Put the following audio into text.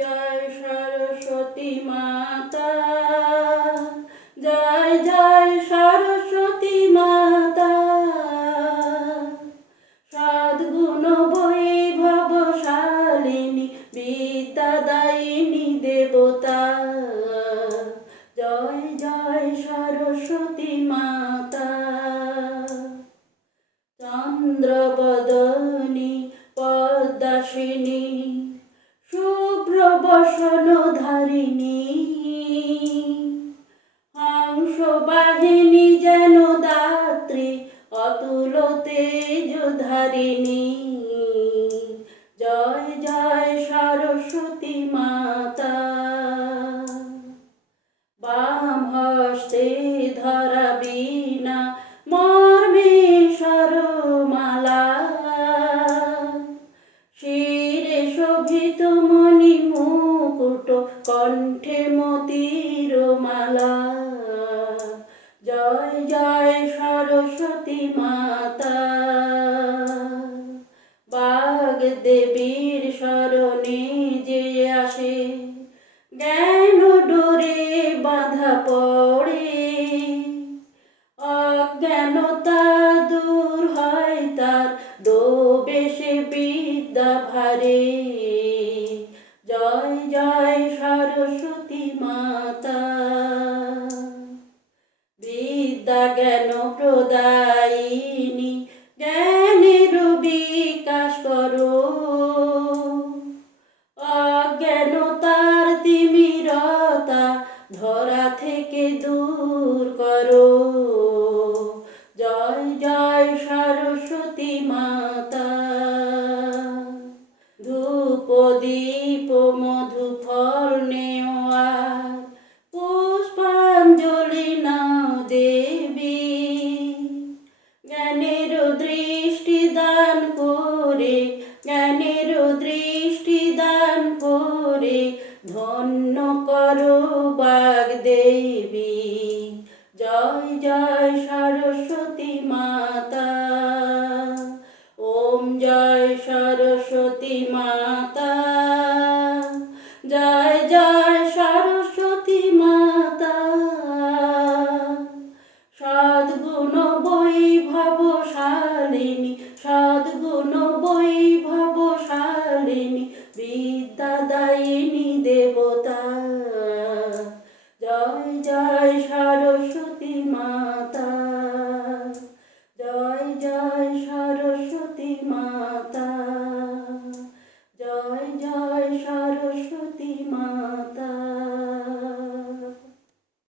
জয় সরস্বতী মাতা, জয় জয় সরস্বতী মাতা। সদ্গুণ বৈভবশালিনী বিদ্যাদায়িনী দেবতা, জয় জয় সরস্বতী মাতা। চন্দ্রবদনী পদ্মাসিনী শুভ্রবসনধারিণী, হংসবাহিনী যেন দাত্রী অতুল তেজধারিণী, জয় জয় সরস্বতী মাতা। বাম হস্তে ধরা বীণা মর্মে স্বরমালা, শিরে শোভিত মণি মুকুট কণ্ঠে মতির মালা, জয় জয় সরস্বতী মাতা। বাগদেবীর শরণে যে আসে জ্ঞান ডোরে বাঁধা পড়ে, অজ্ঞানতা দূর হয় তার ডোবে সে বিদ্যা ভারে, জয় জয় সরস্বতী মাতা। বিদ্যা জ্ঞান প্রদায়িনী জ্ঞানের বিকাশ করো, অজ্ঞানতার তিমিরতা ধরা থেকে দূর করো, জয় জয় সরস্বতী মাতা। ধূপ দীপ মধু ফল নেও আর পুষ্পাঞ্জলি নাও দেবী, জ্ঞানের দৃষ্টি দান করে, জ্ঞানের দৃষ্টি দান করে ধন্য করো বাগদেবী, জয় জয় সরস্বতী মাতা। ওম জয় সরস্বতী মাতা, জয় জয় সরস্বতী মাতা। সদ্গুণ বৈভবশালিনী, সদ্গুণ বৈভবশালিনী বিদ্যাদায়িনী দেবতা, জয় জয় সরস্বতী মা।